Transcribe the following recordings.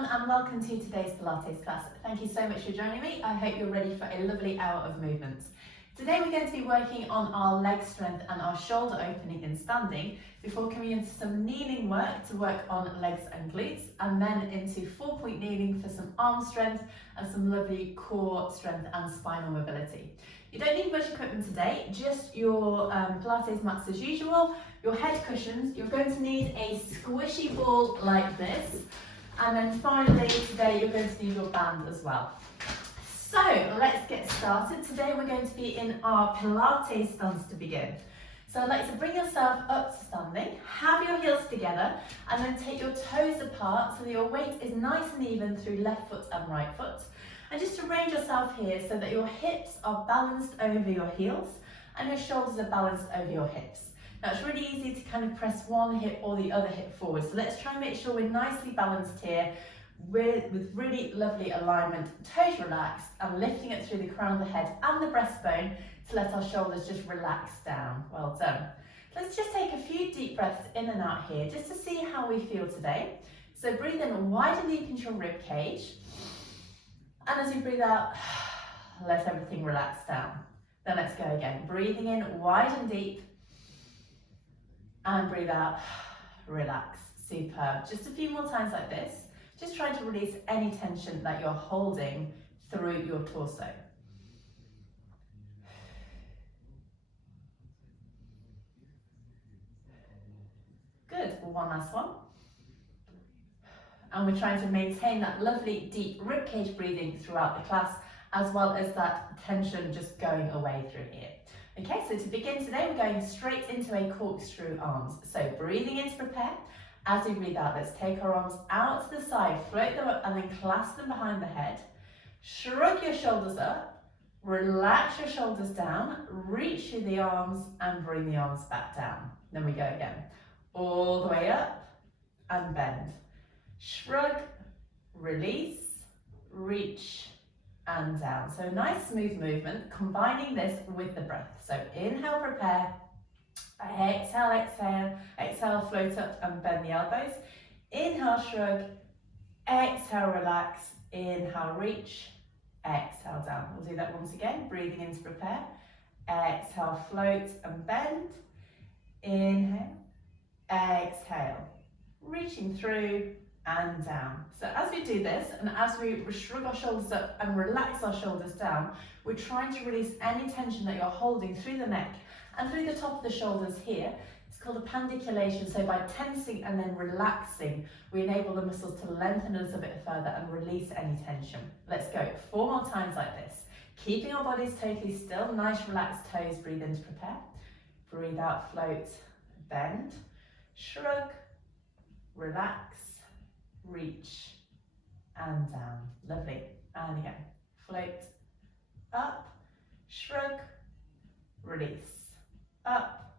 everyone and welcome to today's Pilates class. Thank you so much for joining me. I hope you're ready for a lovely hour of movement. Today we're going to be working on our leg strength and our shoulder opening in standing before coming into some kneeling work to work on legs and glutes, and then into 4-point kneeling for some arm strength and some lovely core strength and spinal mobility. You don't need much equipment today, just your Pilates mats as usual, your head cushions. You're going to need a squishy ball like this, and then finally today you're going to need your band as well. So let's get started. Today we're going to be in our Pilates stance to begin. So I'd like to bring yourself up to standing, have your heels together, and then take your toes apart so that your weight is nice and even through left foot and right foot. And just arrange yourself here so that your hips are balanced over your heels and your shoulders are balanced over your hips. Now it's really easy to kind of press one hip or the other hip forward. So let's try and make sure we're nicely balanced here with really lovely alignment, toes relaxed and lifting it through the crown of the head and the breastbone to let our shoulders just relax down. Well done. Let's just take a few deep breaths in and out here just to see how we feel today. So breathe in wide and deep into your rib cage. And as you breathe out, let everything relax down. Then let's go again. Breathing in wide and deep. And breathe out, relax. Superb. Just a few more times like this. Just try to release any tension that you're holding through your torso. Good. One last one. And we're trying to maintain that lovely deep ribcage breathing throughout the class, as well as that tension just going away through here. Okay, so to begin today, we're going straight into a corkscrew arms. So breathing in to prepare. As we breathe out, let's take our arms out to the side, float them up and then clasp them behind the head. Shrug your shoulders up, relax your shoulders down, reach through the arms and bring the arms back down. Then we go again, all the way up and bend. Shrug, release, reach and down. So nice smooth movement, combining this with the breath. So inhale, prepare. Exhale, exhale, exhale, float up and bend the elbows. Inhale, shrug, exhale, relax, inhale, reach, exhale, down. We'll do that once again, breathing in to prepare. Exhale, float and bend. Inhale, exhale, reaching through and down. So as we do this, and as we shrug our shoulders up and relax our shoulders down, we're trying to release any tension that you're holding through the neck and through the top of the shoulders here. It's called a pandiculation. So by tensing and then relaxing, we enable the muscles to lengthen a little bit further and release any tension. Let's go 4 more times like this. Keeping our bodies totally still, nice relaxed toes, breathe in to prepare. Breathe out, float, bend, shrug, relax, reach and down. Lovely. And again, float, up, shrug, release, up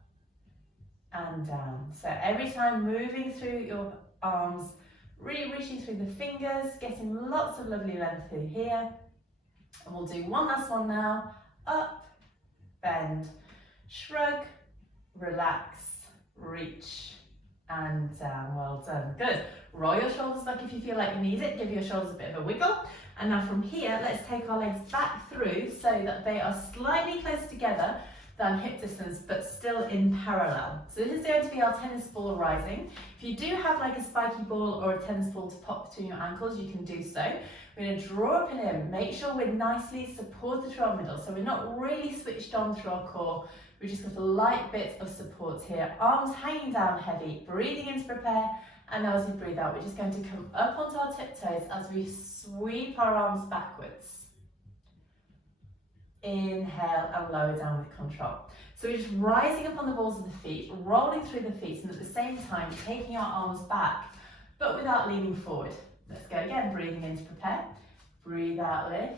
and down. So every time moving through your arms, really reaching through the fingers, getting lots of lovely length through here. And we'll do one last one now. Up, bend, shrug, relax, reach and down. Well done. Good. Roll your shoulders back if you feel like you need it. Give your shoulders a bit of a wiggle. And now from here, let's take our legs back through so that they are slightly closer together than hip distance, but still in parallel. So this is going to be our tennis ball rising. If you do have like a spiky ball or a tennis ball to pop between your ankles, you can do so. We're going to draw up and in. Make sure we're nicely supported through our middle. So we're not really switched on through our core. We've just got a light bit of support here. Arms hanging down heavy, breathing in to prepare. And now as we breathe out, we're just going to come up onto our tiptoes as we sweep our arms backwards. Inhale and lower down with control. So we're just rising up on the balls of the feet, rolling through the feet, and at the same time taking our arms back, but without leaning forward. Let's go again, breathing in to prepare. Breathe out, lift.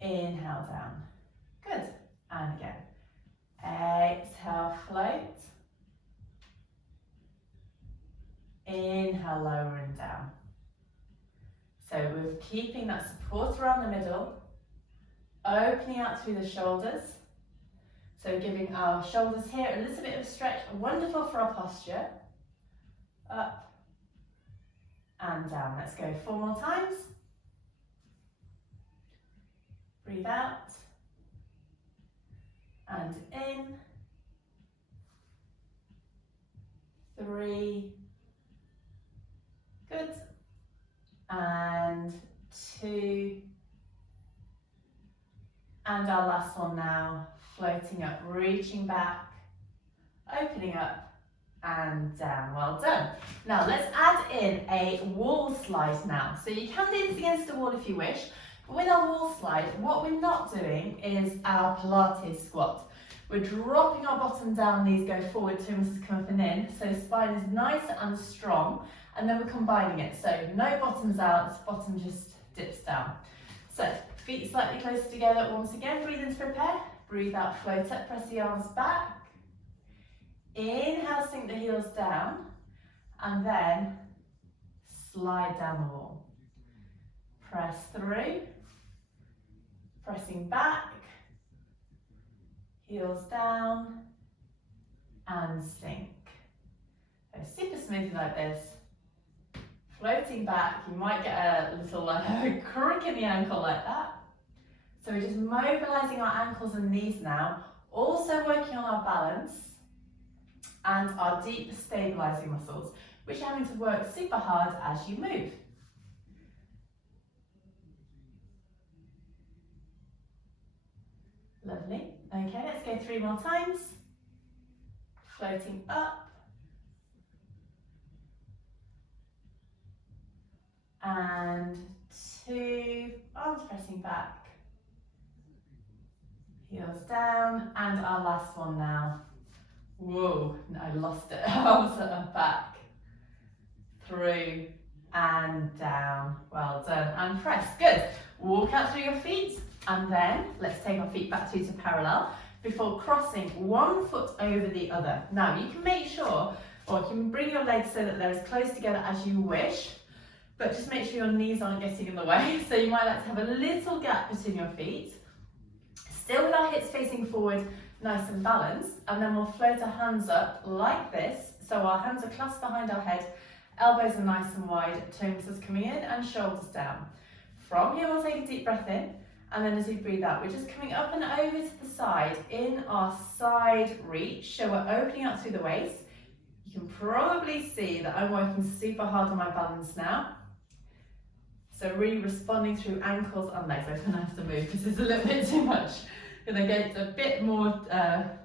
Inhale down. Good. And again. Exhale, float. Inhale, lower and down. So we're keeping that support around the middle, opening out through the shoulders. So giving our shoulders here a little bit of stretch, wonderful for our posture. up and down. Let's go 4 more times. Breathe out and in. 3, good, and 2, and our last one now, floating up, reaching back, opening up and down. Well done. Now let's add in a wall slide now. So you can do this against the wall if you wish, but with our wall slide, what we're not doing is our Pilates squat. We're dropping our bottom down, knees go forward, toes come up and in, so spine is nice and strong, and then we're combining it. So no bottoms out, bottom just dips down. So feet slightly closer together once again, breathe in to prepare, breathe out, float up, press the arms back. Inhale, sink the heels down, and then slide down the wall. Press through, pressing back, heels down, and sink. So super smoothly like this. Floating back, you might get a little crook in the ankle like that. So we're just mobilising our ankles and knees now, also working on our balance and our deep stabilising muscles, which are having to work super hard as you move. Lovely. Okay, let's go 3 more times. Floating up. And 2, arms pressing back. Heels down, and our last one now. Whoa, I lost it. Arms are back. Through and down. Well done. And press. Good. Walk out through your feet, and then let's take our feet back to parallel before crossing one foot over the other. Now you can make sure, or you can bring your legs so that they're as close together as you wish, but just make sure your knees aren't getting in the way. So you might like to have a little gap between your feet. Still with our hips facing forward, nice and balanced, and then we'll float our hands up like this. So our hands are clasped behind our head, elbows are nice and wide, toe muscles coming in and shoulders down. From here we'll take a deep breath in, and then as we breathe out, we're just coming up and over to the side in our side reach. So we're opening up through the waist. You can probably see that I'm working super hard on my balance now. So really responding through ankles and legs. I'm gonna have to move because it's a little bit too much. I'm gonna get a bit more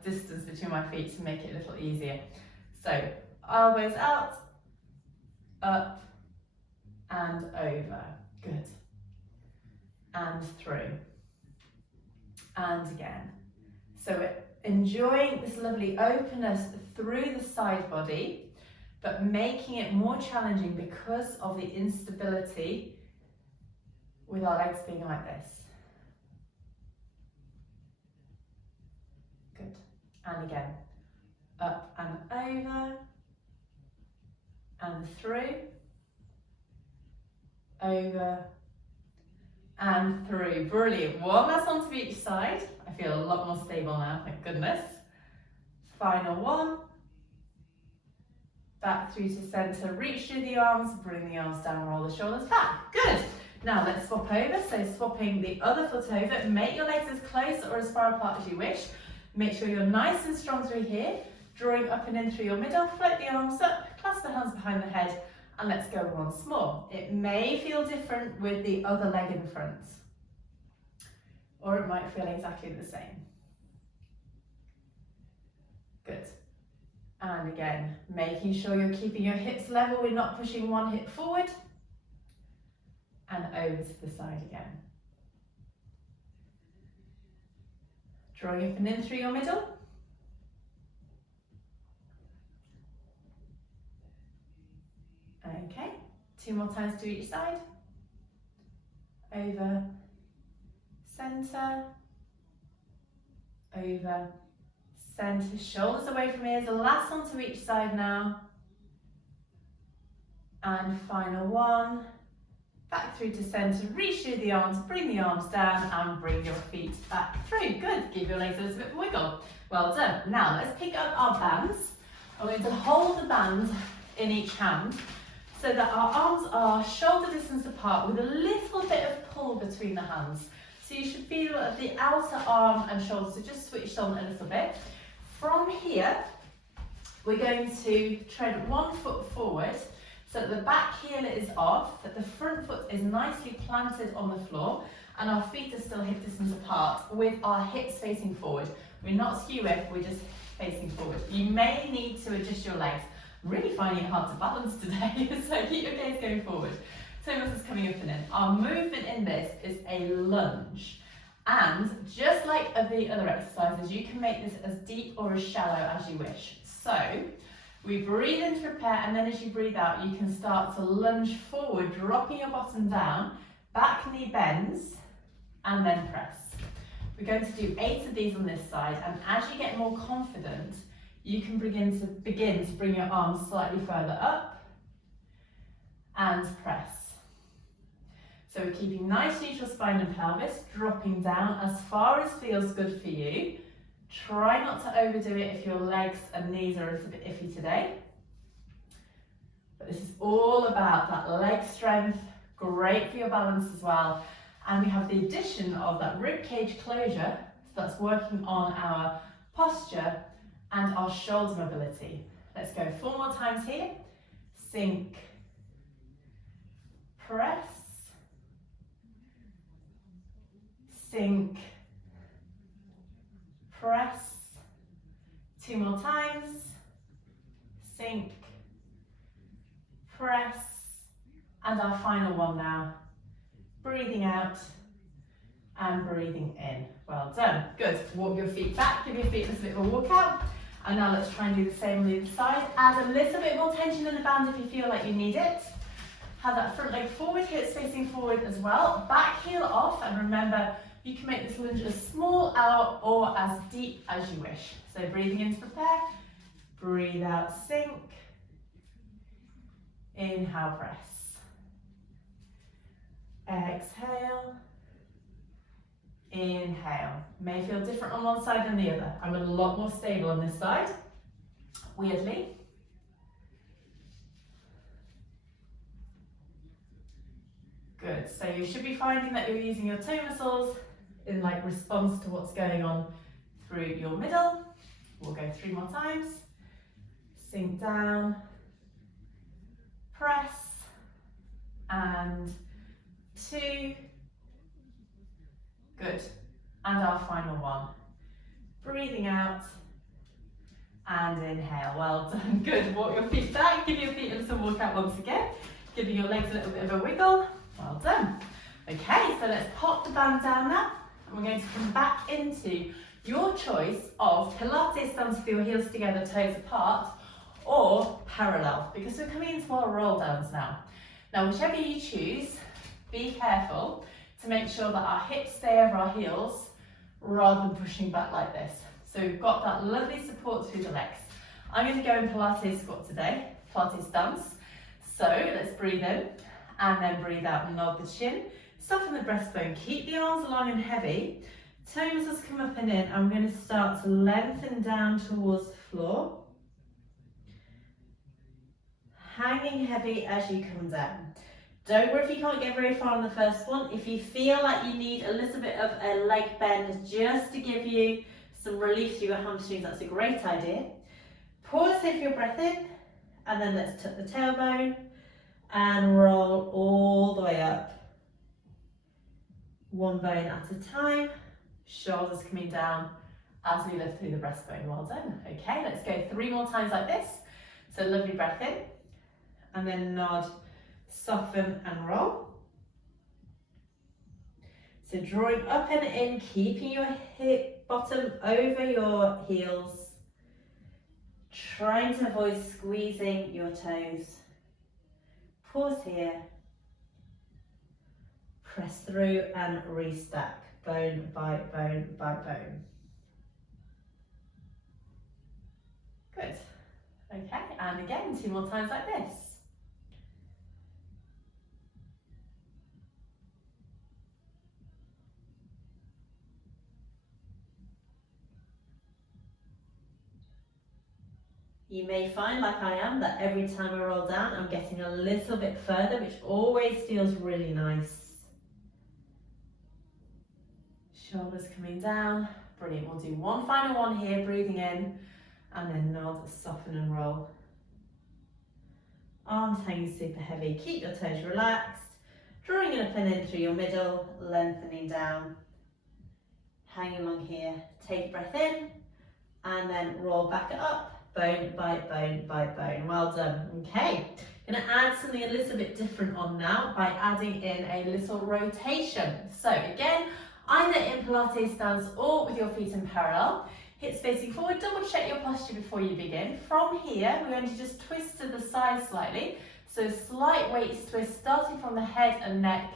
distance between my feet to make it a little easier. So elbows out, up and over. Good. And through. And again. So we're enjoying this lovely openness through the side body, but making it more challenging because of the instability with our legs being like this. Good. And again, up and over, and through, over, and through. Brilliant. One last one to each side. I feel a lot more stable now, thank goodness. Final one. Back through to centre, reach through the arms, bring the arms down, roll the shoulders back. Good. Now let's swap over, so swapping the other foot over, make your legs as close or as far apart as you wish. Make sure you're nice and strong through here, drawing up and in through your middle, float the arms up, clasp the hands behind the head, and let's go once more. It may feel different with the other leg in front, or it might feel exactly the same. Good. And again, making sure you're keeping your hips level, we're not pushing one hip forward, and over to the side again. Drawing up and in through your middle. Okay, 2 more times to each side. Over, centre, over, centre, shoulders away from ears. The last one to each side now. And final one. Back through to centre, reach through the arms, bring the arms down and bring your feet back through. Good, give your legs a little bit of wiggle. Well done. Now let's pick up our bands. I'm going to hold the band in each hand so that our arms are shoulder distance apart with a little bit of pull between the hands. So you should feel the outer arm and shoulder, so just switched on a little bit. From here, we're going to tread 1 foot forward so that the back heel is off, that the front foot is nicely planted on the floor, and our feet are still hip distance apart with our hips facing forward. We're not skew hip, we're just facing forward. You may need to adjust your legs. I'm really finding it hard to balance today, so keep your gaze going forward. Toe muscles coming up and in. Our movement in this is a lunge. And just like the other exercises, you can make this as deep or as shallow as you wish. So we breathe in to prepare, and then as you breathe out, you can start to lunge forward, dropping your bottom down, back knee bends, and then press. We're going to do 8 of these on this side, and as you get more confident, you can begin to bring your arms slightly further up and press. So we're keeping nice neutral spine and pelvis, dropping down as far as feels good for you. Try not to overdo it if your legs and knees are a little bit iffy today. But this is all about that leg strength, great for your balance as well. And we have the addition of that rib cage closure, so that's working on our posture and our shoulder mobility. Let's go 4 more times here. Sink, press, sink, press. 2 more times. Sink, press, and our final one now. Breathing out and breathing in. Well done. Good. Walk your feet back, give your feet a little bit of a walk out. And now let's try and do the same on the other side. Add a little bit more tension in the band if you feel like you need it. Have that front leg forward, hips facing forward as well. Back heel off, and remember, you can make this lunge as small out or as deep as you wish. So breathing in to prepare, breathe out, sink, inhale, press. Exhale, inhale. May feel different on one side than the other. I'm a lot more stable on this side, weirdly. Good, so you should be finding that you're using your toe muscles in like response to what's going on through your middle. We'll go 3 more times. Sink down, press, and 2. Good. And our final one. Breathing out and inhale. Well done. Good. Walk your feet back. Give your feet a little walk out once again. Giving your legs a little bit of a wiggle. Well done. Okay, so let's pop the band down now. And we're going to come back into your choice of Pilates stance with your heels together, toes apart, or parallel, because we're coming into our roll downs now. Now, whichever you choose, be careful to make sure that our hips stay over our heels rather than pushing back like this. So we've got that lovely support through the legs. I'm going to go in Pilates squat today, Pilates stance. So let's breathe in and then breathe out and nod the chin. Soften the breastbone, keep the arms long and heavy. Toe muscles come up and in. I'm going to start to lengthen down towards the floor. Hanging heavy as you come down. Don't worry if you can't get very far on the first one. If you feel like you need a little bit of a leg bend just to give you some relief through your hamstrings, that's a great idea. Pause here for your breath in, and then let's tuck the tailbone and roll all the way up. One bone at a time, shoulders coming down as we lift through the breastbone. Well done. Okay, let's go 3 more times like this. So lovely breath in, and then nod, soften and roll. So drawing up and in, keeping your hip bottom over your heels, trying to avoid squeezing your toes. Pause here, press through and restack, bone by bone by bone. Good. Okay, and again, 2 more times like this. You may find, like I am, that every time I roll down, I'm getting a little bit further, which always feels really nice. Shoulders coming down. Brilliant. We'll do one final one here, breathing in, and then nod, soften and roll. Arms hanging super heavy. Keep your toes relaxed. Drawing up and in through your middle, lengthening down. Hang along here. Take a breath in, and then roll back up. Bone by bone by bone. Well done. Okay. Going to add something a little bit different on now by adding in a little rotation. So again, either in Pilates stance or with your feet in parallel. Hips facing forward, double check your posture before you begin. From here, we're going to just twist to the side slightly. So slight weights twist, starting from the head and neck,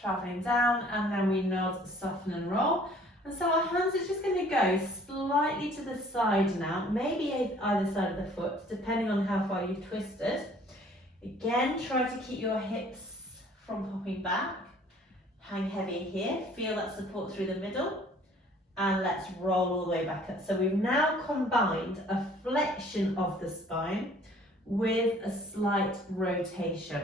traveling down, and then we nod, soften and roll. And so our hands are just going to go slightly to the side now, maybe either side of the foot, depending on how far you've twisted. Again, try to keep your hips from popping back. Hang heavy here, feel that support through the middle, and let's roll all the way back up. So we've now combined a flexion of the spine with a slight rotation.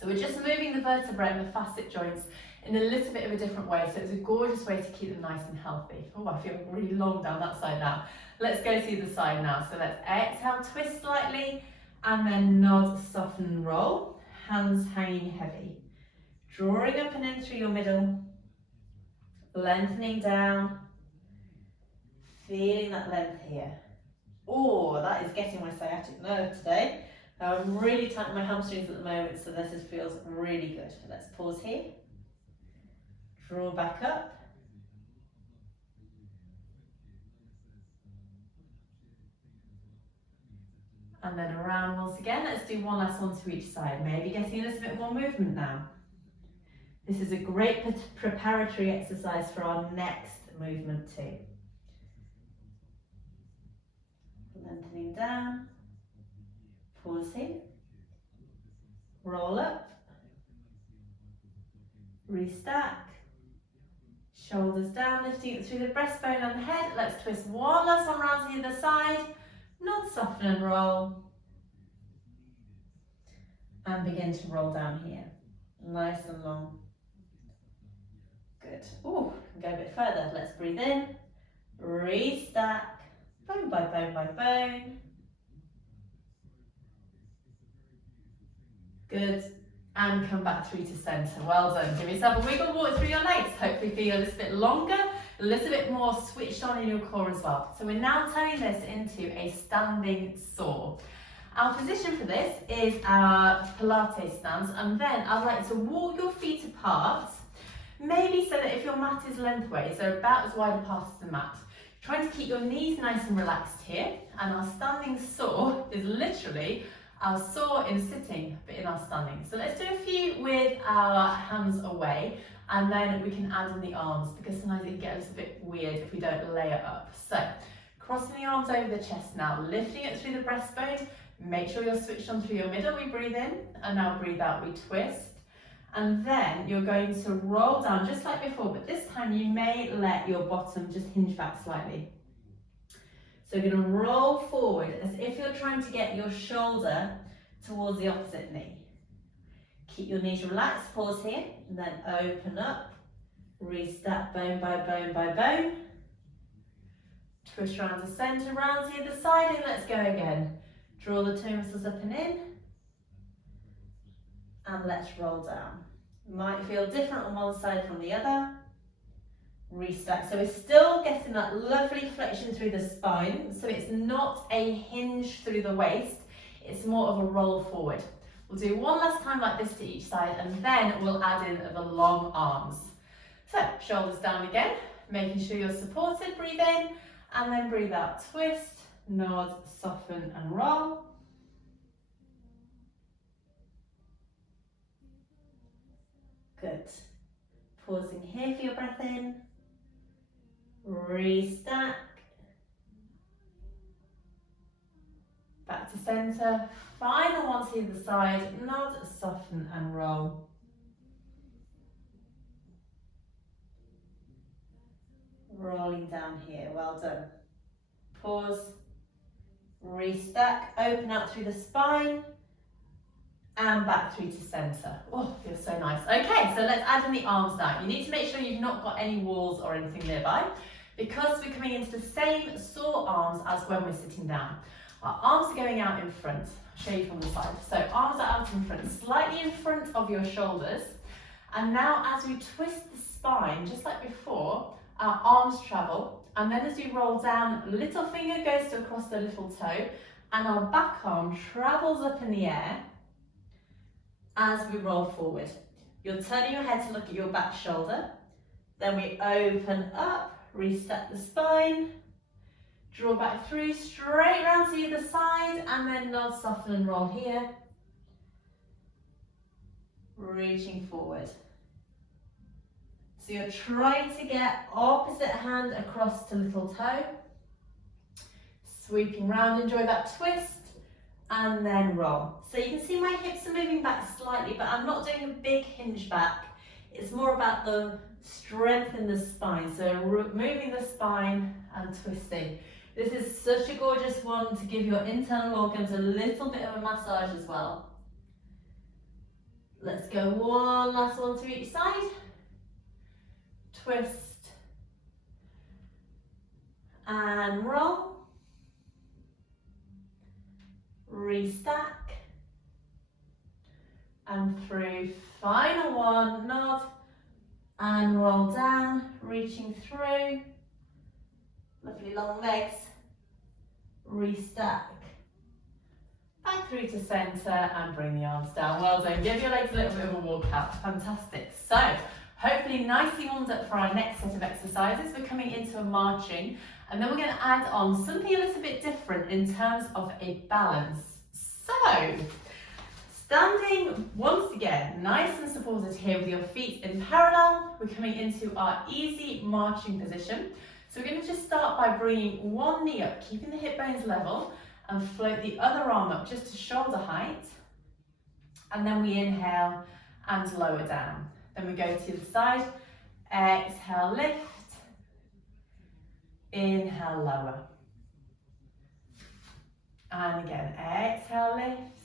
So we're just moving the vertebrae and the facet joints in a little bit of a different way, so it's a gorgeous way to keep them nice and healthy. Oh, I feel really long down that side now. Let's go to the side now. So let's exhale, twist slightly, and then nod, soften and roll. Hands hanging heavy. Drawing up and in through your middle, lengthening down, feeling that length here. Oh, that is getting my sciatic nerve today. I'm really tight in my hamstrings at the moment, so this feels really good. Let's pause here. Draw back up. And then around once again. Let's do one last one to each side. Maybe getting a little bit more movement now. This is a great preparatory exercise for our next movement too. Lengthening down. Pause here. Roll up. Restack. Shoulders down, lifting it through the breastbone and the head. Let's twist one last one round to the other side. Nod, soften and roll. And begin to roll down here. Nice and long. Good. Ooh, go a bit further. Let's breathe in. Restack. Bone by bone by bone. Good. And come back through to centre. Well done. Give yourself a wiggle walk through your legs. Hopefully feel a little bit longer, a little bit more switched on in your core as well. So we're now turning this into a standing saw. Our position for this is our Pilates stance, and then I'd like to walk your feet apart, maybe so that if your mat is lengthways, they're about as wide apart as the mat. Trying to keep your knees nice and relaxed here, and our standing saw is literally our saw in sitting, but in our standing. So let's do a few with our hands away, and then we can add in the arms, because sometimes it can get a little bit weird if we don't layer up. So, crossing the arms over the chest now, lifting it through the breastbone. Make sure you're switched on through your middle. We breathe in, and now breathe out, we twist. And then you're going to roll down, just like before, but this time you may let your bottom just hinge back slightly. So you're going to roll forward as if you're trying to get your shoulder towards the opposite knee. Keep your knees relaxed, pause here, and then open up. Restack bone by bone by bone. Twist round to centre, round to the other side, and let's go again. Draw the toe muscles up and in. And let's roll down. Might feel different on one side from the other. Restack. So we're still getting that lovely flexion through the spine. So it's not a hinge through the waist. It's more of a roll forward. We'll do one last time like this to each side, and then we'll add in the long arms. So shoulders down again, making sure you're supported. Breathe in, and then breathe out. Twist, nod, soften and roll. Good. Pausing here for your breath in. Restack. Back to centre. Final one to the side. Nod, soften and roll. Rolling down here. Well done. Pause. Restack, open out through the spine, and back through to center. Oh, feels so nice. Okay, so let's add in the arms now. You need to make sure you've not got any walls or anything nearby, because we're coming into the same sore arms as when we're sitting down. Our arms are going out in front. I'll show you from the side. So arms are out in front, slightly in front of your shoulders. And now as we twist the spine, just like before, our arms travel. And then as we roll down, little finger goes to across the little toe, and our back arm travels up in the air as we roll forward. You're turning your head to look at your back shoulder. Then we open up, reset the spine, draw back through, straight round to the other side, and then nod, soften and roll here. Reaching forward. So you're trying to get opposite hand across to little toe. Sweeping round, enjoy that twist, and then roll. So you can see my hips are moving back slightly, but I'm not doing a big hinge back. It's more about the strength in the spine. So moving the spine and twisting. This is such a gorgeous one to give your internal organs a little bit of a massage as well. Let's go one last one to each side. Twist and roll. Restack and through. Final one, nod and roll down, reaching through. Lovely long legs. Restack. Back through to center and bring the arms down. Well done. Give your legs a little bit of a walk out. Fantastic. So, hopefully nicely warmed up for our next set of exercises. We're coming into a marching, and then we're going to add on something a little bit different in terms of a balance. So, standing once again, nice and supported here with your feet in parallel, we're coming into our easy marching position. So we're going to just start by bringing one knee up, keeping the hip bones level, and float the other arm up just to shoulder height. And then we inhale and lower down. Then we go to the side, exhale, lift, inhale, lower. And again, exhale, lift,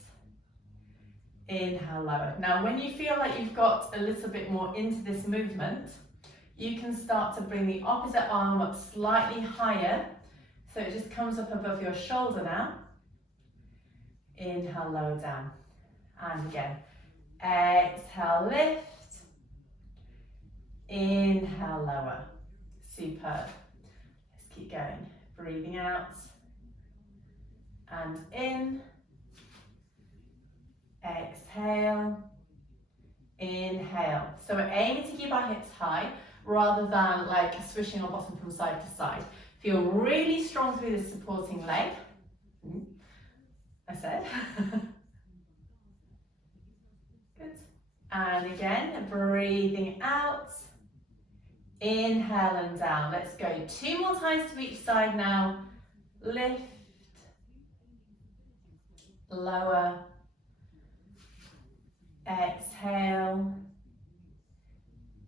inhale, lower. Now, when you feel like you've got a little bit more into this movement, you can start to bring the opposite arm up slightly higher. So it just comes up above your shoulder now. Inhale, lower down. And again, exhale, lift. Inhale, lower. Superb. Let's keep going. Breathing out. And in. Exhale. Inhale. So we're aiming to keep our hips high rather than like swishing our bottom from side to side. Feel really strong through the supporting leg. I said. Good. And again, breathing out. Inhale and down. Let's go 2 more times to each side now. Lift. Lower. Exhale.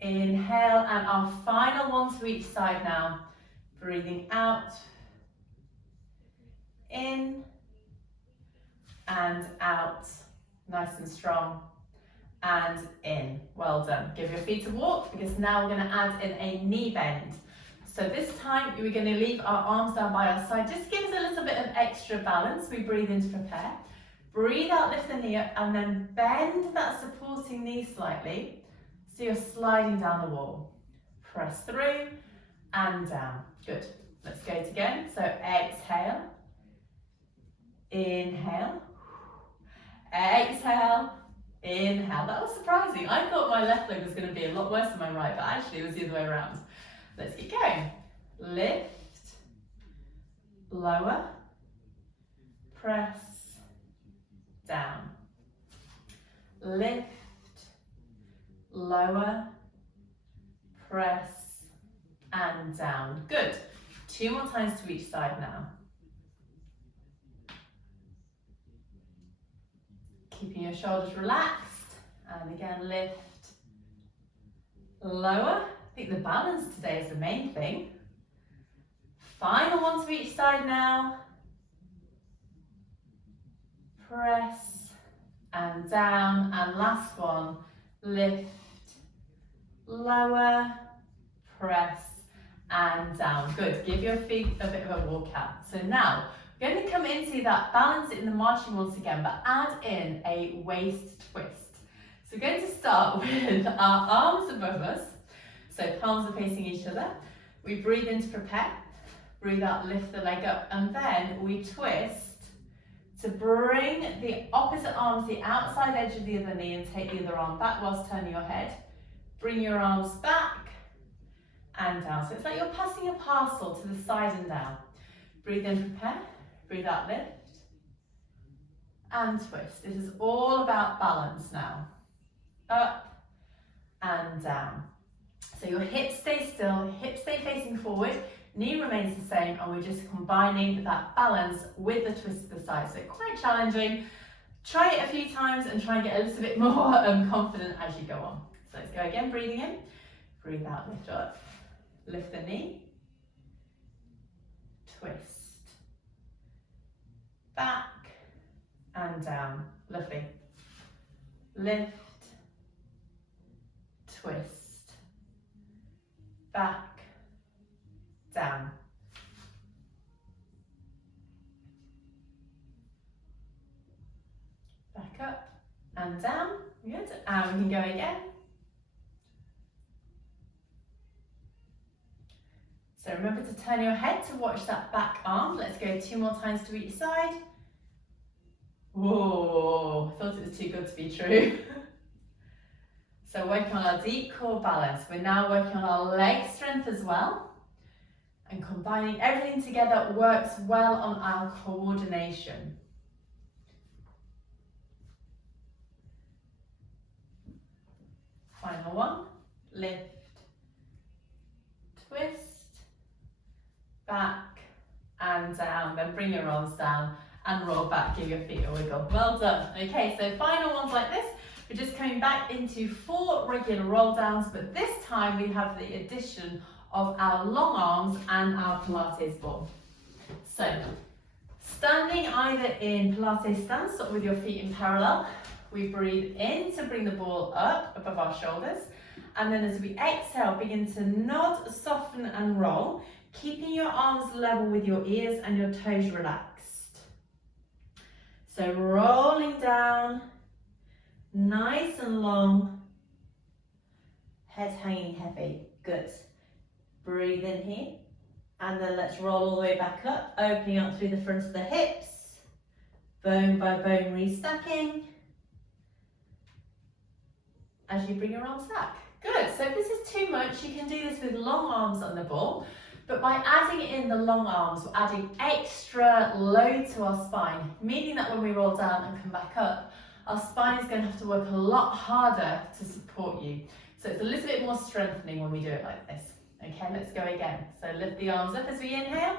Inhale, and our final one to each side now. Breathing out. In. And out. Nice and strong. And in. Well done. Give your feet a walk, because now we're going to add in a knee bend. So this time we're going to leave our arms down by our side. Just give us a little bit of extra balance. We breathe in to prepare. Breathe out, lift the knee up, and then bend that supporting knee slightly. So you're sliding down the wall. Press through and down. Good. Let's go it again. So exhale. Inhale. Exhale. Inhale. That was surprising. I thought my left leg was going to be a lot worse than my right, but actually it was the other way around. Let's keep going. Lift. Lower. Press. Down. Lift. Lower. Press. And down. Good. 2 more times to each side now. Keeping your shoulders relaxed. And again, lift. Lower. I think the balance today is the main thing. Final one to each side now. press and down, and last one, lift, lower, press and down. Good, give your feet a bit of a walk out. So now we're going to come into that balance in the marching orders again, but add in a waist twist. So we're going to start with our arms above us, so palms are facing each other. We breathe in to prepare, breathe out, lift the leg up, and then we twist to bring the opposite arm to the outside edge of the other knee and take the other arm back whilst turning your head. Bring your arms back and down. So it's like you're passing a parcel to the side and down. Breathe in, prepare, breathe out, lift, and twist. This is all about balance now. Up and down. So your hips stay still, hips stay facing forward, knee remains the same, and we're just combining that balance with the twist to the side. So quite challenging. Try it a few times and try and get a little bit more confident as you go on. So let's go again, breathing in, breathe out, lift up, lift the knee, twist, back and down, lovely, lift, twist, back, down. Back up and down, good, and we can go again. So remember to turn your head to watch that back arm. Let's go 2 more times to each side. Whoa, thought it was too good to be true. So working on our deep core balance. We're now working on our leg strength as well. And combining everything together works well on our coordination. Final one, lift, twist, back and down. Then bring your arms down and roll back, give your feet a wiggle. Well done. Okay, so final ones like this. We're just coming back into 4 regular roll downs, but this time we have the addition of our long arms and our Pilates ball. So, standing either in Pilates stance or with your feet in parallel, we breathe in to bring the ball up above our shoulders, and then as we exhale, begin to nod, soften and roll, keeping your arms level with your ears and your toes relaxed. So rolling down, nice and long, head hanging heavy, good. Breathe in here, and then let's roll all the way back up, opening up through the front of the hips, bone by bone restacking, as you bring your arms back. Good, so if this is too much, you can do this with long arms on the ball, but by adding in the long arms, we're adding extra load to our spine, meaning that when we roll down and come back up, our spine is going to have to work a lot harder to support you. So it's a little bit more strengthening when we do it like this. Okay, let's go again. So lift the arms up as we inhale,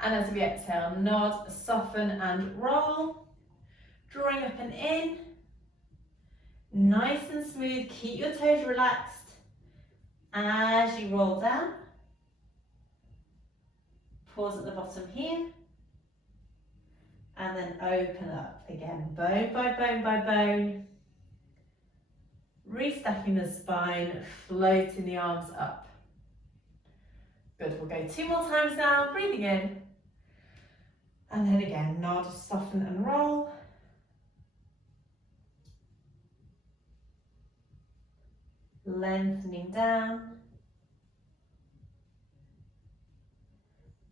and as we exhale, nod, soften and roll. Drawing up and in. Nice and smooth, keep your toes relaxed. As you roll down, pause at the bottom here, and then open up again, bone by bone by bone. Restacking the spine, floating the arms up. Good, we'll go 2 more times now, breathing in. And then again, nod, soften and roll. Lengthening down.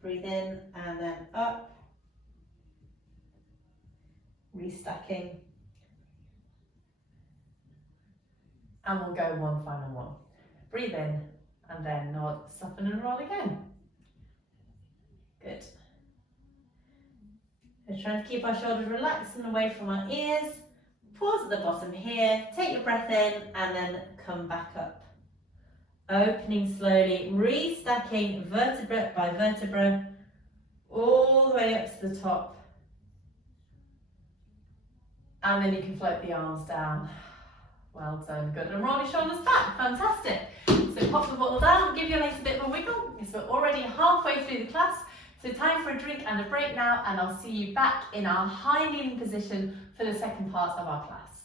Breathe in and then up. Restacking. And we'll go one final one. Breathe in and then nod, soften and roll again. Good. We're trying to keep our shoulders relaxed and away from our ears. Pause at the bottom here, take your breath in and then come back up. Opening slowly, restacking vertebra by vertebra, all the way up to the top. And then you can float the arms down. Well done, good. And roll your shoulders back, fantastic. So pop the bottle down, give your legs a bit of a wiggle, because we're already halfway through the class. So time for a drink and a break now, and I'll see you back in our high kneeling position for the second part of our class.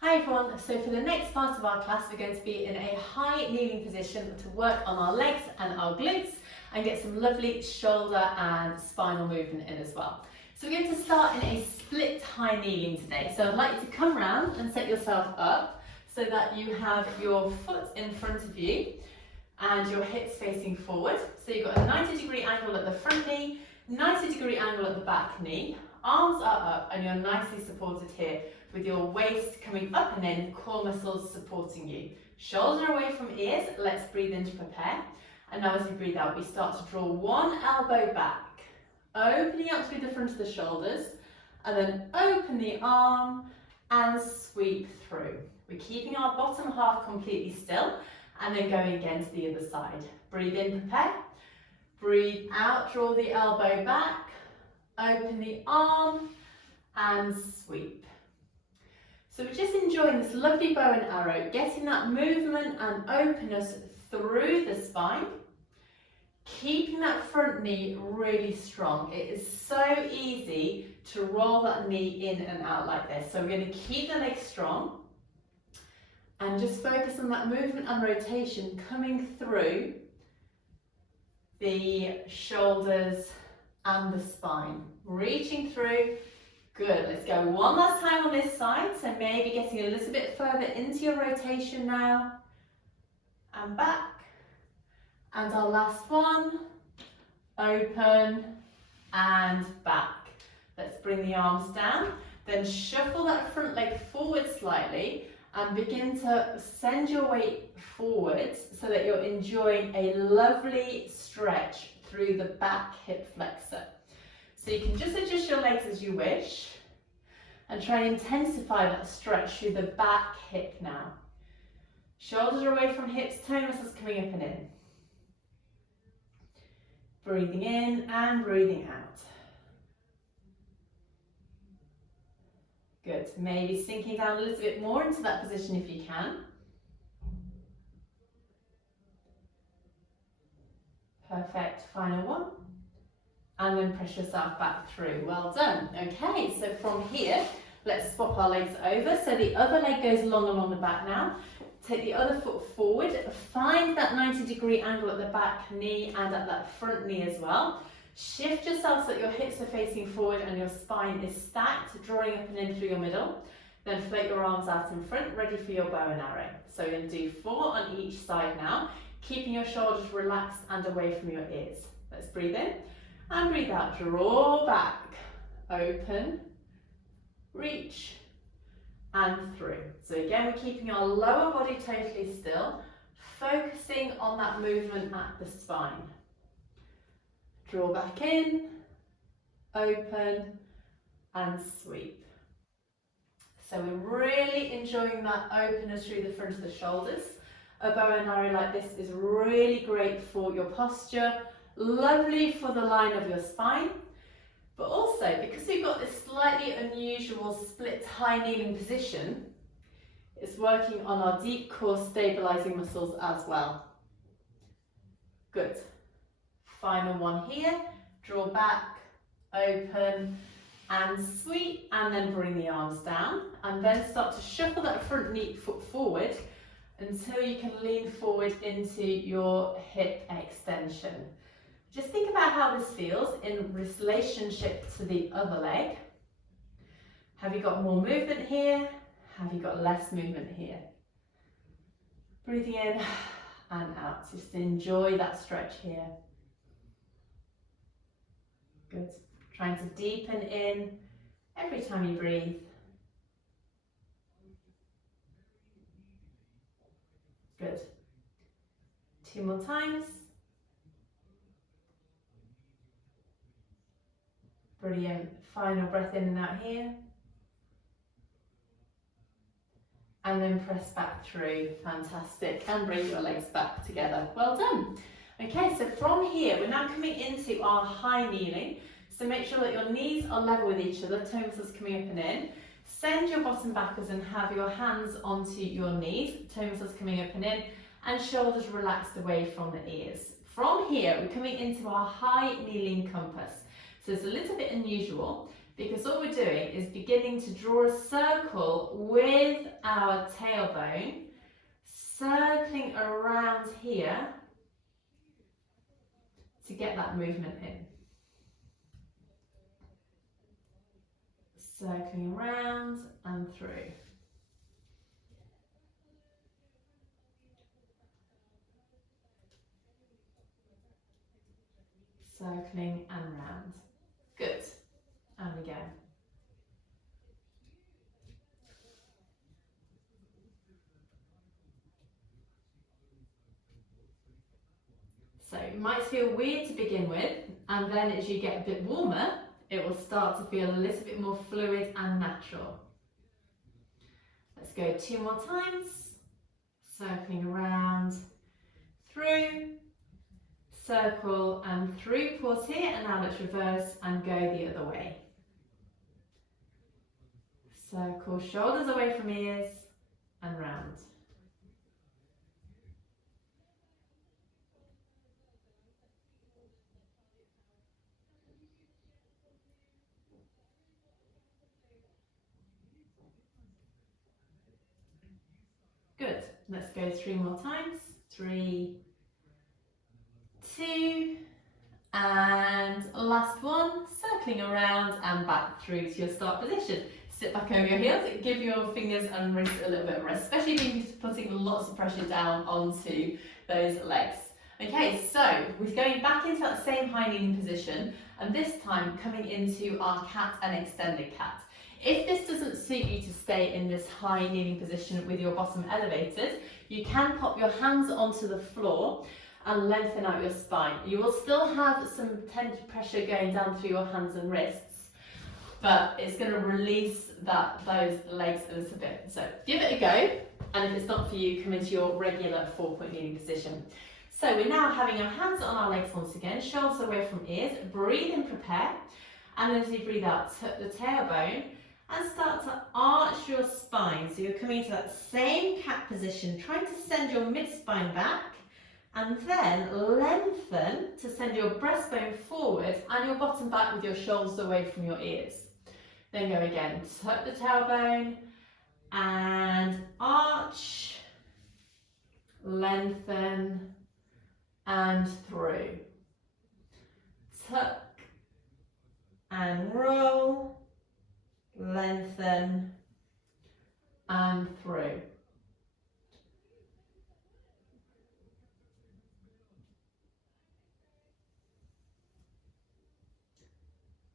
Hi everyone, so for the next part of our class we're going to be in a high kneeling position to work on our legs and our glutes and get some lovely shoulder and spinal movement in as well. So we're going to start in a split high kneeling today. So I'd like you to come round and set yourself up so that you have your foot in front of you and your hips facing forward. So you've got a 90-degree angle at the front knee, 90-degree angle at the back knee, arms are up and you're nicely supported here with your waist coming up and in, core muscles supporting you. Shoulders are away from ears, let's breathe in to prepare. And now as we breathe out, we start to draw one elbow back, opening up through the front of the shoulders, and then open the arm and sweep through. We're keeping our bottom half completely still, and then going again to the other side. Breathe in, prepare. Breathe out, draw the elbow back, open the arm, and sweep. So we're just enjoying this lovely bow and arrow, getting that movement and openness through the spine, keeping that front knee really strong. It is so easy to roll that knee in and out like this. So we're going to keep the legs strong and just focus on that movement and rotation coming through the shoulders and the spine, reaching through. Good, let's go one last time on this side, so maybe getting a little bit further into your rotation now, and back, and our last one, open, and back. Let's bring the arms down, then shuffle that front leg forward slightly, and begin to send your weight forwards so that you're enjoying a lovely stretch through the back hip flexor. So you can just adjust your legs as you wish and try and intensify that stretch through the back hip now. Shoulders are away from hips, toe muscles coming up and in. Breathing in and breathing out. Good, maybe sinking down a little bit more into that position if you can. Perfect, final one. And then press yourself back through. Well done. Okay, so from here, let's swap our legs over. So the other leg goes long along the back now. Take the other foot forward. Find that 90-degree angle at the back knee and at that front knee as well. Shift yourself so that your hips are facing forward and your spine is stacked, drawing up and in through your middle. Then float your arms out in front, ready for your bow and arrow. So we're going to do 4 on each side now, keeping your shoulders relaxed and away from your ears. Let's breathe in. And breathe out, draw back, open, reach, and through. So again, we're keeping our lower body totally still, focusing on that movement at the spine. Draw back in, open, and sweep. So we're really enjoying that openness through the front of the shoulders. A bow and arrow like this is really great for your posture, lovely for the line of your spine, but also because we've got this slightly unusual split high kneeling position, it's working on our deep core stabilizing muscles as well. Good. Final one here, draw back, open, and sweep, and then bring the arms down, and then start to shuffle that front knee foot forward until you can lean forward into your hip extension. Just think about how this feels in relationship to the other leg. Have you got more movement here? Have you got less movement here? Breathing in and out. Just enjoy that stretch here. Good. Trying to deepen in every time you breathe. Good. 2 more times. Brilliant. Final breath in and out here. And then press back through. Fantastic. And bring your legs back together. Well done. Okay, so from here, we're now coming into our high kneeling. So make sure that your knees are level with each other, toe muscles coming up and in. Send your bottom backwards and have your hands onto your knees, toe muscles coming up and in. and shoulders relaxed away from the ears. From here, we're coming into our high kneeling compass. So it's a little bit unusual because all we're doing is beginning to draw a circle with our tailbone, circling around here to get that movement in. Circling around and through. Circling and round. Good. And again. So it might feel weird to begin with, and then as you get a bit warmer, it will start to feel a little bit more fluid and natural. Let's go 2 more times. Circling around, through, circle and through. Pause here, and now let's reverse and go the other way. Circle, shoulders away from ears and round. Good. Let's go 3 more times. 3, 2, and last one. Circling around and back through to your start position. Sit back over your heels, give your fingers and wrists a little bit of rest, especially if you're putting lots of pressure down onto those legs. Okay, so we're going back into that same high kneeling position, and this time coming into our cat and extended cat. If this doesn't suit you to stay in this high kneeling position with your bottom elevated, you can pop your hands onto the floor and lengthen out your spine. You will still have some tension pressure going down through your hands and wrists, but it's going to release those legs a little bit. So give it a go, and if it's not for you, come into your regular 4-point kneeling position. So we're now having our hands on our legs once again, shoulders away from ears. Breathe in, prepare, and then as you breathe out, tuck the tailbone and start to arch your spine. So you're coming to that same cat position, trying to send your mid-spine back, and then lengthen to send your breastbone forward and your bottom back with your shoulders away from your ears. Then go again, tuck the tailbone and arch, lengthen and through. Tuck and roll, lengthen and through.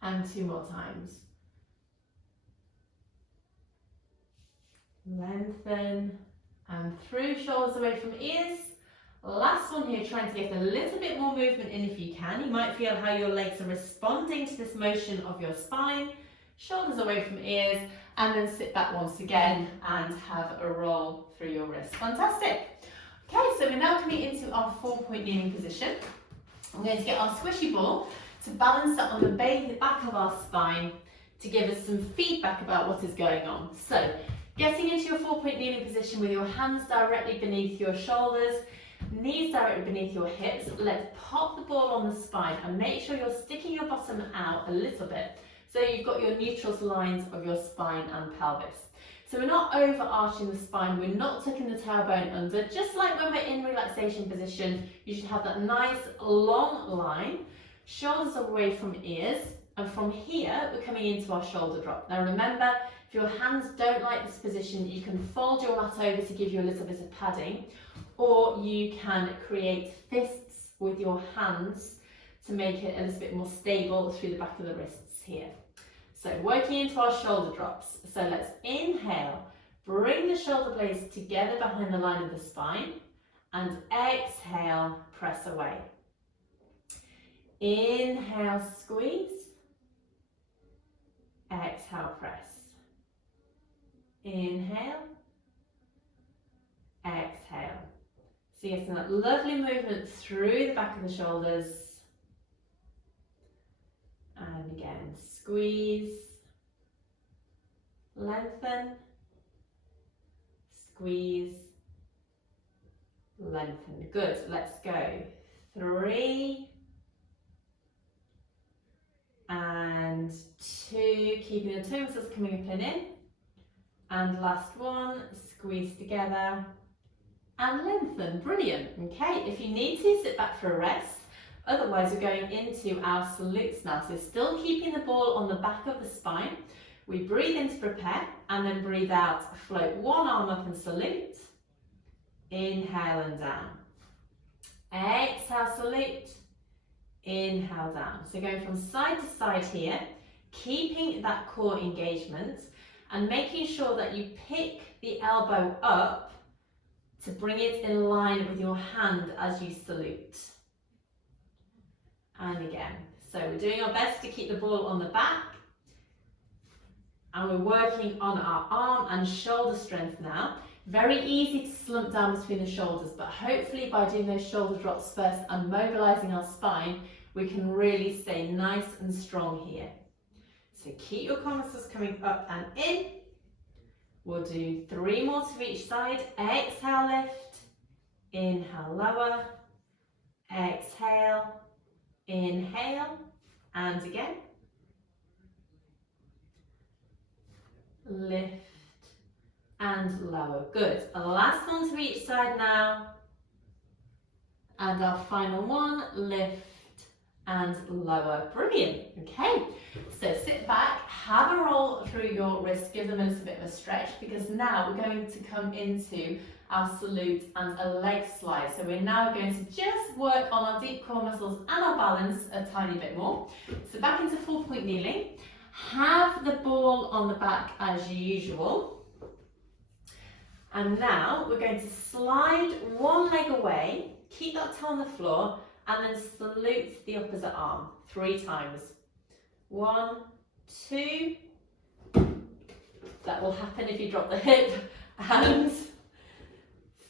And 2 more times. Lengthen and through, shoulders away from ears. Last one here, trying to get a little bit more movement in if you can. You might feel how your legs are responding to this motion of your spine. Shoulders away from ears, and then sit back once again and have a roll through your wrists. Fantastic. Okay, so we're now coming into our 4-point kneeling position. I'm going to get our squishy ball to balance that on the back of our spine to give us some feedback about what is going on. So, getting into your 4-point kneeling position with your hands directly beneath your shoulders, knees directly beneath your hips. Let's pop the ball on the spine and make sure you're sticking your bottom out a little bit so you've got your neutral lines of your spine and pelvis. So we're not overarching the spine, we're not tucking the tailbone under. Just like when we're in relaxation position, you should have that nice long line, shoulders away from ears, and from here we're coming into our shoulder drop. Now remember, if your hands don't like this position, you can fold your mat over to give you a little bit of padding, or you can create fists with your hands to make it a little bit more stable through the back of the wrists here. So working into our shoulder drops. So let's inhale, bring the shoulder blades together behind the line of the spine, and exhale, press away. Inhale, squeeze. Exhale, press. Inhale. Exhale. So you're getting that lovely movement through the back of the shoulders. And again, squeeze. Lengthen. Squeeze. lengthen. Good, let's go. 3 and 2, keeping the toe muscles coming up and in. And last one, squeeze together and lengthen. Brilliant. Okay, if you need to, sit back for a rest. Otherwise, we're going into our salutes now. So still keeping the ball on the back of the spine. We breathe in to prepare and then breathe out. Float one arm up and salute. Inhale and down. Exhale, salute. Inhale, down. So going from side to side here, keeping that core engagement and making sure that you pick the elbow up to bring it in line with your hand as you salute. And again. So we're doing our best to keep the ball on the back. And we're working on our arm and shoulder strength now. Very easy to slump down between the shoulders, but hopefully by doing those shoulder drops first and mobilizing our spine, we can really stay nice and strong here. So keep your core muscles coming up and in. We'll do 3 more to each side. Exhale, lift. Inhale, lower. Exhale. Inhale. And again. Lift and lower. Good. Last one to each side now. And our final one, lift and lower. Brilliant. Okay, so sit back, have a roll through your wrists, give them a little bit of a stretch, because now we're going to come into our salute and a leg slide. So we're now going to just work on our deep core muscles and our balance a tiny bit more. So back into 4-point kneeling. Have the ball on the back as usual. And now we're going to slide one leg away, keep that toe on the floor, and then salute the opposite arm 3 times. 1, 2. That will happen if you drop the hip. And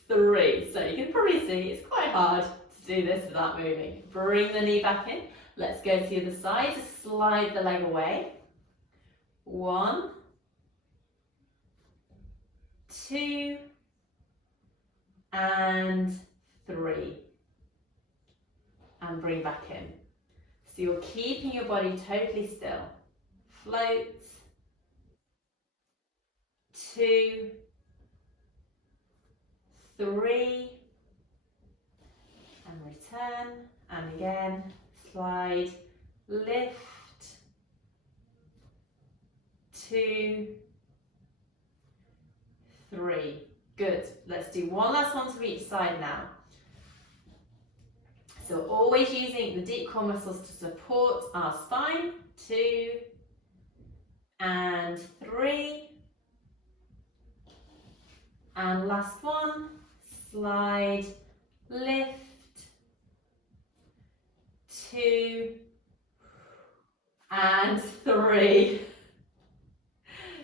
3. So you can probably see it's quite hard to do this without moving. Bring the knee back in. Let's go to the other side. Slide the leg away. 1, 2, and 3. And bring back in. So you're keeping your body totally still. Float. 2, 3, and return. And again, slide, lift. 2, 3. Good. Let's do one last one to each side now. So always using the deep core muscles to support our spine. 2 and 3. And last one. Slide, lift. 2 and 3.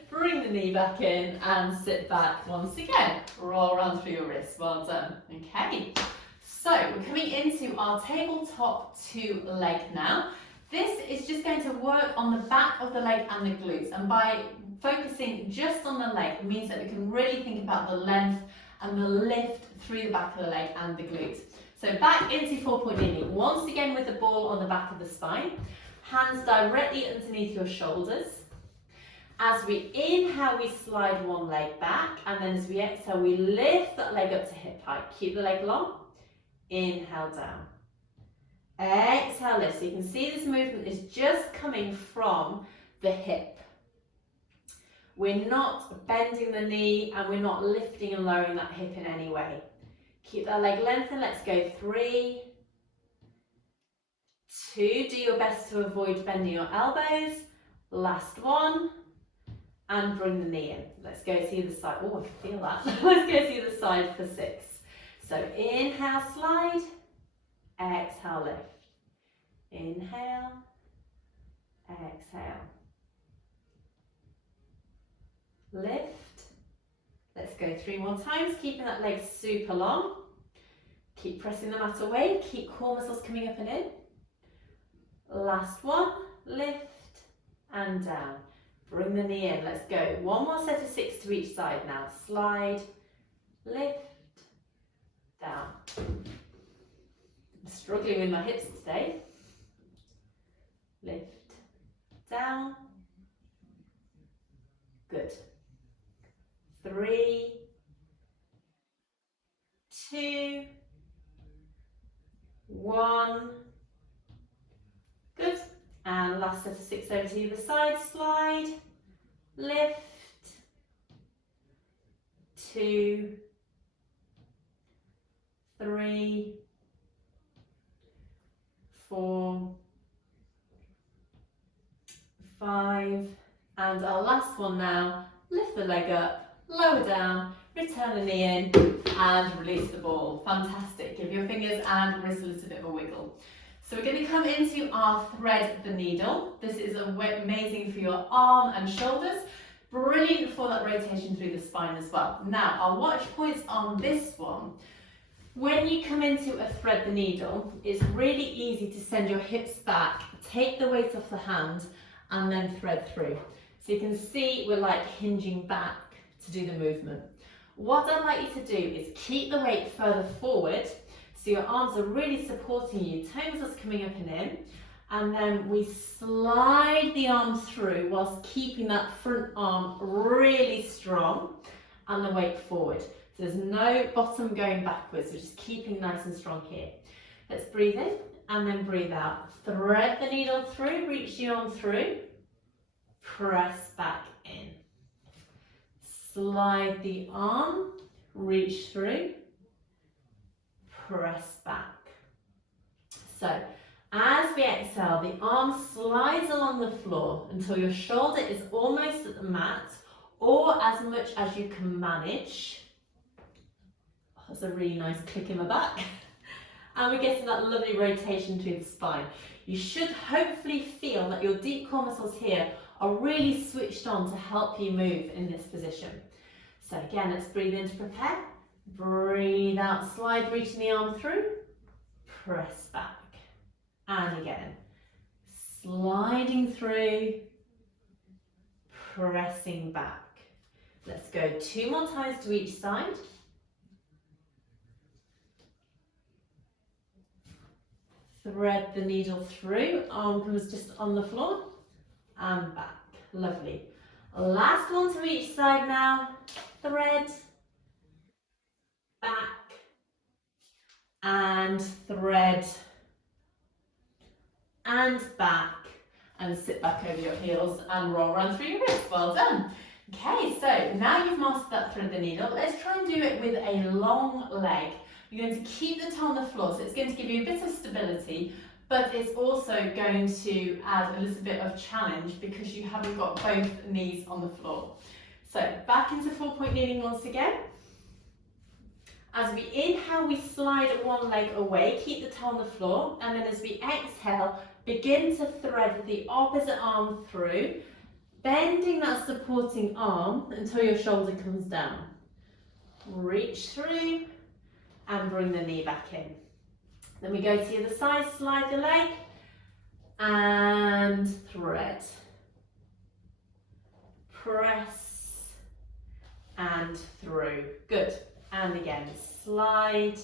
Bring the knee back in and sit back once again. Roll around through your wrists. Well done. Okay. So we're coming into our tabletop 2 leg now. This is just going to work on the back of the leg and the glutes. And by focusing just on the leg, it means that we can really think about the length and the lift through the back of the leg and the glutes. So back into 4-point kneeling. Once again with the ball on the back of the spine. Hands directly underneath your shoulders. As we inhale, we slide one leg back, and then as we exhale, we lift that leg up to hip height. Keep the leg long. Inhale, down. Exhale, lift. So you can see this movement is just coming from the hip. We're not bending the knee, and we're not lifting and lowering that hip in any way. Keep that leg lengthened. Let's go 3, 2. Do your best to avoid bending your elbows. Last one. And bring the knee in. Let's go to the other side. Oh, I can feel that. Let's go to the other side for 6. So inhale, slide. Exhale, lift. Inhale. Exhale. Lift. Let's go 3 more times, keeping that leg super long. Keep pressing the mat away. Keep core muscles coming up and in. Last one. Lift and down. Bring the knee in. Let's go. 1 more set of 6 to each side now. Slide, lift, down. I'm struggling with my hips today. Lift, down. Good. 3, 2, 1. Good. And last set of 6 over to the other side. Slide, lift, 2, 3, 4, 5, and our last one now. Lift the leg up, lower down, return the knee in, and release the ball. Fantastic. Give your fingers and wrists a little bit of a wiggle. So we're going to come into our thread the needle. This is amazing for your arm and shoulders. Brilliant for that rotation through the spine as well. Now, our watch points on this one. When you come into a thread the needle, it's really easy to send your hips back, take the weight off the hand, and then thread through. So you can see we're like hinging back to do the movement. What I'd like you to do is keep the weight further forward, so your arms are really supporting you, toes are coming up and in, and then we slide the arm through whilst keeping that front arm really strong and the weight forward. So there's no bottom going backwards, we're just keeping nice and strong here. Let's breathe in and then breathe out. Thread the needle through, reach the arm through, press back in. Slide the arm, reach through, press back. So as we exhale, the arm slides along the floor until your shoulder is almost at the mat, or as much as you can manage. Oh, that's a really nice click in the back. And we're getting that lovely rotation through the spine. You should hopefully feel that your deep core muscles here are really switched on to help you move in this position. So again, let's breathe in to prepare. Breathe out, slide, reaching the arm through, press back. And again, sliding through, pressing back. Let's go 2 more times to each side. Thread the needle through, arm comes just on the floor, and back. Lovely. Last one to each side now. Thread, back, and thread, and back, and sit back over your heels and roll around through your wrists. Well done. Okay, so now you've mastered that thread the needle, let's try and do it with a long leg. You're going to keep the toe on the floor, so it's going to give you a bit of stability, but it's also going to add a little bit of challenge because you haven't got both knees on the floor. So back into 4-point kneeling once again. As we inhale, we slide one leg away, keep the toe on the floor, and then as we exhale, begin to thread the opposite arm through, bending that supporting arm until your shoulder comes down. Reach through and bring the knee back in. Then we go to the other side, slide the leg and thread. Press and through. Good. And again, slide,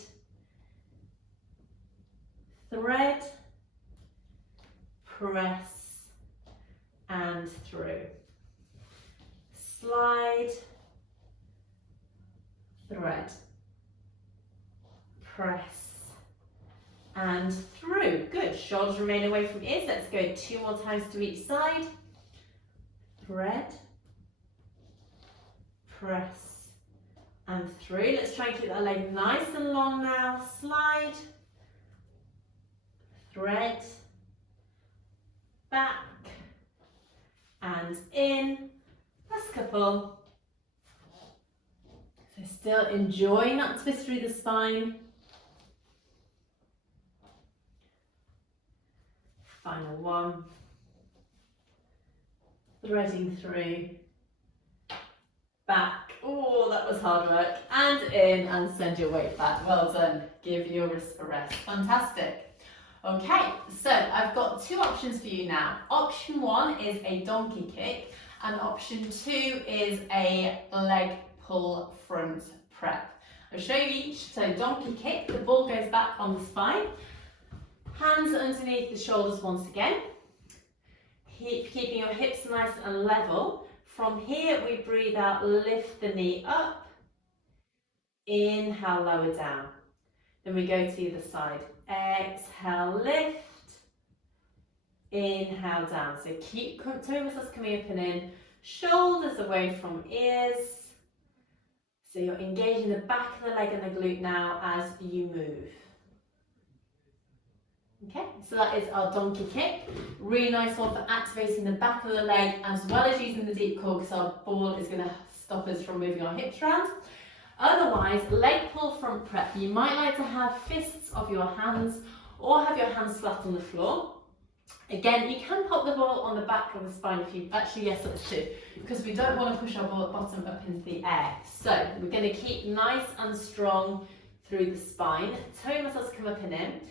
thread, press and through. Slide, thread, press and through. Good. Shoulders remain away from ears. Let's go 2 more times to each side. Thread, press and through. Let's try and keep that leg nice and long now. Slide, thread, back and in. Last couple. So still enjoying that twist through the spine. Final one. Threading through. Back. Oh, that was hard work. And in, and send your weight back. Well done. Give your wrists a rest. Fantastic. Okay, so I've got 2 options for you now. Option 1 is a donkey kick, and option 2 is a leg pull front prep. I'll show you each. So donkey kick, the ball goes back on the spine. Hands underneath the shoulders once again. Keeping your hips nice and level. From here, we breathe out, lift the knee up. Inhale, lower down. Then we go to the other side. Exhale, lift. Inhale, down. So keep toe muscles coming up and in. Shoulders away from ears. So you're engaging the back of the leg and the glute now as you move. Okay, so that is our donkey kick. Really nice one for activating the back of the leg as well as using the deep core, because our ball is going to stop us from moving our hips around. Otherwise, leg pull front prep. You might like to have fists of your hands or have your hands flat on the floor. Again, you can pop the ball on the back of the spine if you, actually yes, let's do, because we don't want to push our ball bottom up into the air. So we're going to keep nice and strong through the spine. Toe muscles come up and in.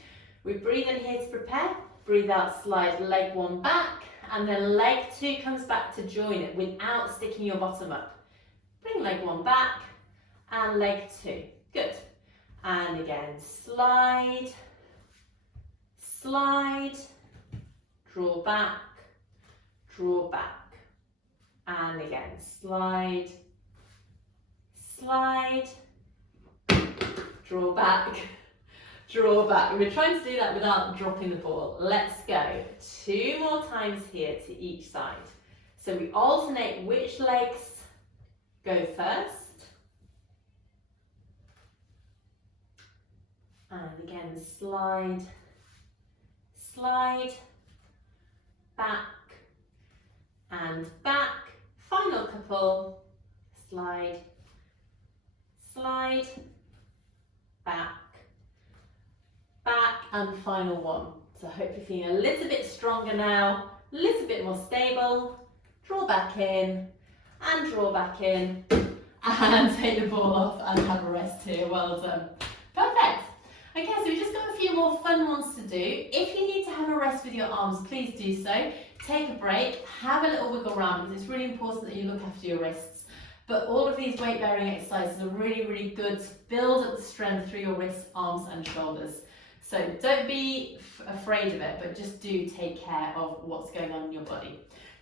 We breathe in here to prepare, breathe out, slide leg one back, and then leg two comes back to join it without sticking your bottom up. Bring leg one back, and leg two. Good. And again, slide, slide, draw back, and again, slide, slide, draw back, draw back. We're trying to do that without dropping the ball. Let's go. 2 more times here to each side. So we alternate which legs go first. And again, slide, slide, back, and back. Final couple. Slide, slide, back, back, and final one. So I hope you're feeling a little bit stronger now, a little bit more stable. Draw back in, and draw back in, and take the ball off and have a rest here. Well done. Perfect. Okay, so we've just got a few more fun ones to do. If you need to have a rest with your arms, please do so. Take a break, have a little wiggle around, because it's really important that you look after your wrists. But all of these weight bearing exercises are really, really good to build up the strength through your wrists, arms and shoulders. So don't be afraid of it, but just do take care of what's going on in your body.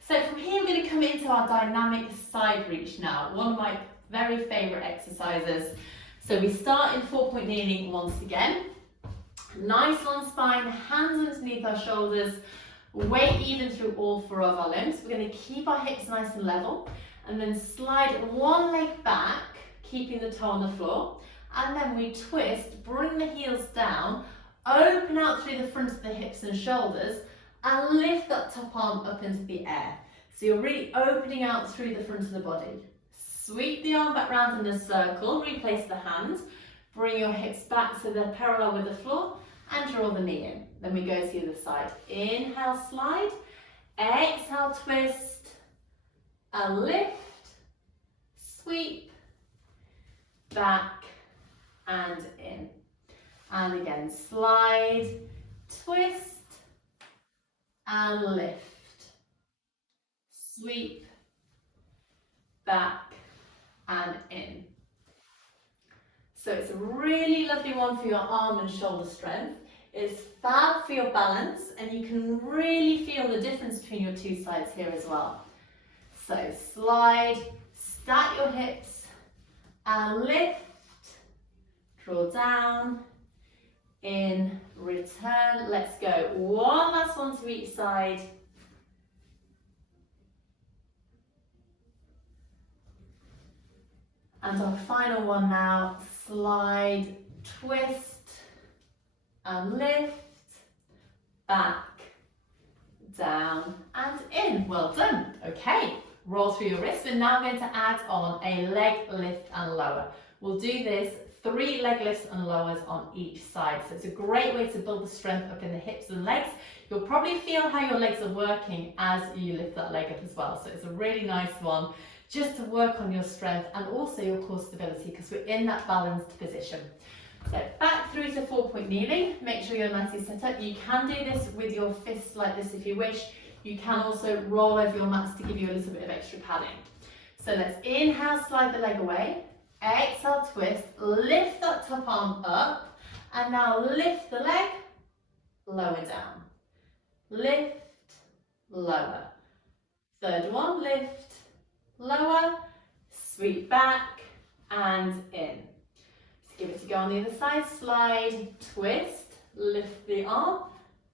So from here, we're going to come into our dynamic side reach now, one of my very favourite exercises. So we start in 4-point kneeling once again. Nice long spine, hands underneath our shoulders, weight even through all 4 of our limbs. We're going to keep our hips nice and level, and then slide one leg back, keeping the toe on the floor, and then we twist, bring the heels down, open out through the front of the hips and shoulders, and lift that top arm up into the air. So you're really opening out through the front of the body. Sweep the arm back round in a circle, replace the hand, bring your hips back so they're parallel with the floor, and draw the knee in. Then we go to the other side. Inhale, slide, exhale, twist, and lift, sweep, back, and in. And again, slide, twist, and lift, sweep, back, and in. So it's a really lovely one for your arm and shoulder strength. It's fab for your balance, and you can really feel the difference between your 2 sides here as well. So slide, stack your hips, and lift, draw down, in, return. Let's go. One last one to each side. And our final one now, slide, twist, and lift, back, down, and in. Well done. Okay, roll through your wrists. We're now going to add on a leg lift and lower. We'll do this 3 leg lifts and lowers on each side. So it's a great way to build the strength up in the hips and legs. You'll probably feel how your legs are working as you lift that leg up as well. So it's a really nice one just to work on your strength and also your core stability, because we're in that balanced position. So back through to 4-point kneeling. Make sure you're nicely set up. You can do this with your fists like this if you wish. You can also roll over your mats to give you a little bit of extra padding. So let's inhale, slide the leg away. Exhale, twist, lift that top arm up, and now lift the leg, lower down. Lift, lower. Third one, lift, lower, sweep back, and in. So give it a go on the other side, slide, twist, lift the arm,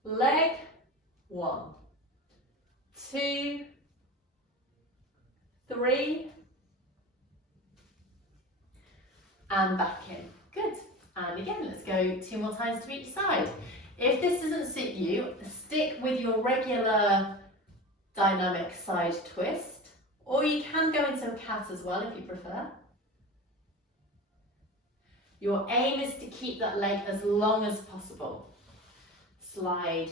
leg, 1, 2, 3, and back in. Good. And again, let's go 2 more times to each side. If this doesn't suit you, stick with your regular dynamic side twist, or you can go into a cat as well if you prefer. Your aim is to keep that leg as long as possible. Slide,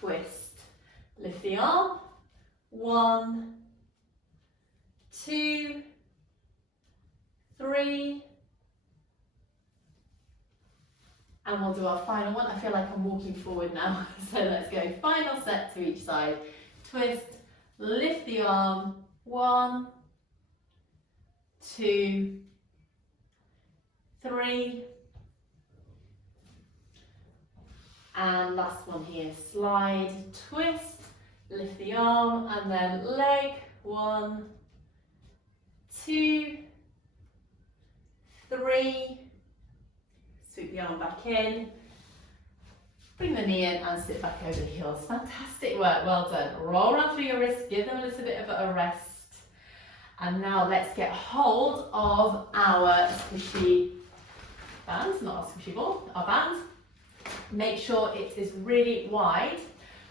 twist, lift the arm, 1, 2, 3, and we'll do our final one. I feel like I'm walking forward now, so let's go. Final set to each side. Twist, lift the arm, 1, 2, 3, and last one here. Slide, twist, lift the arm, and then leg, 1, 2, 3, sweep the arm back in, bring the knee in and sit back over the heels. Fantastic work, well done. Roll around through your wrists, give them a little bit of a rest. And now let's get hold of our squishy band, not our squishy ball, our band. Make sure it is really wide.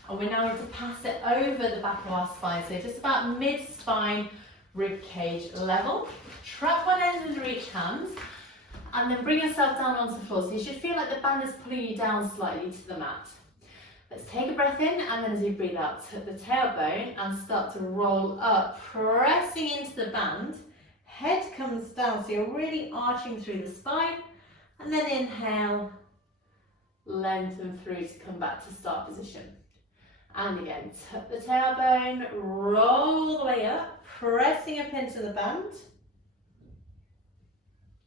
And we're now going to pass it over the back of our spine, so just about mid-spine, rib cage level. Trap one end under each hand. And then bring yourself down onto the floor. So you should feel like the band is pulling you down slightly to the mat. Let's take a breath in, and then as you breathe out, tuck the tailbone and start to roll up, pressing into the band. Head comes down, so you're really arching through the spine. And then inhale, lengthen through to come back to start position. And again, tuck the tailbone, roll the way up, pressing up into the band.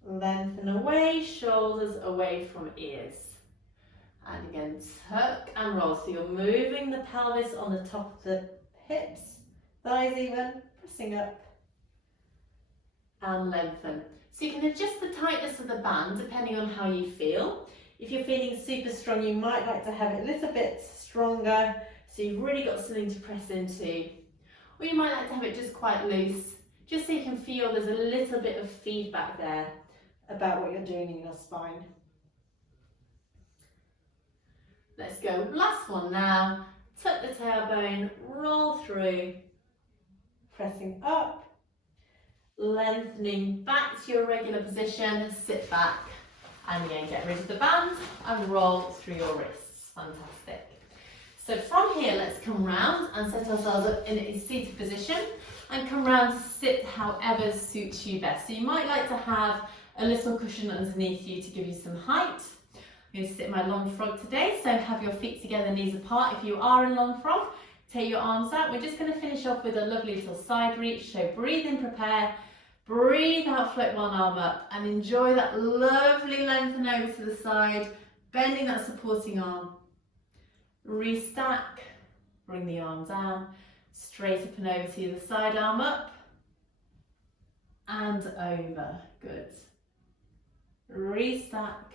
Lengthen away, shoulders away from ears. And again, tuck and roll. So you're moving the pelvis on the top of the hips, thighs even, pressing up. And lengthen. So you can adjust the tightness of the band depending on how you feel. If you're feeling super strong, you might like to have it a little bit stronger, so you've really got something to press into. Or you might like to have it just quite loose, just so you can feel there's a little bit of feedback there about what you're doing in your spine. Let's go, last one now. Tuck the tailbone, roll through, pressing up, lengthening back to your regular position, sit back, and again get rid of the band and roll through your wrists. Fantastic. So from here, let's come round and set ourselves up in a seated position and come round to sit however suits you best. So you might like to have a little cushion underneath you to give you some height. I'm going to sit in my long frog today, so have your feet together, knees apart. If you are in long frog, take your arms out. We're just going to finish off with a lovely little side reach. So breathe in, prepare, breathe out, float one arm up, and enjoy that lovely lengthen over to the side, bending that supporting arm. Restack, bring the arm down, straight up and over to the other side, arm up, and over. Good. Restack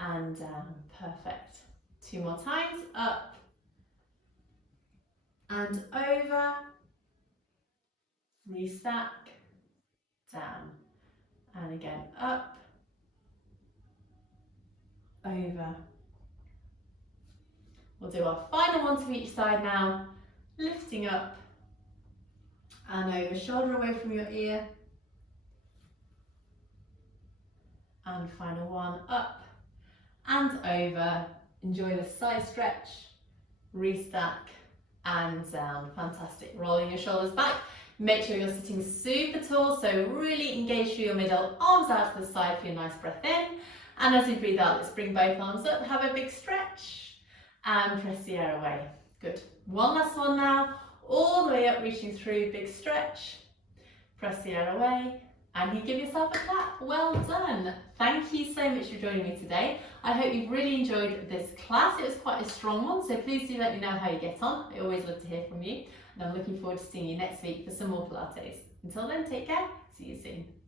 and down. Perfect. 2 more times. Up and over. Restack, down, and again up, over. We'll do our final one to each side now, lifting up and over, shoulder away from your ear. And final one, up and over. Enjoy the side stretch, restack and down. Fantastic. Rolling your shoulders back. Make sure you're sitting super tall, so really engage through your middle, arms out to the side for your nice breath in. And as you breathe out, let's bring both arms up, have a big stretch and press the air away. Good. One last one now, all the way up, reaching through, big stretch, press the air away And you give yourself a clap. Well done. Thank you so much for joining me today. I hope you've really enjoyed this class. It was quite a strong one, so please do let me know how you get on. I always love to hear from you. And I'm looking forward to seeing you next week for some more Pilates. Until then, take care. See you soon.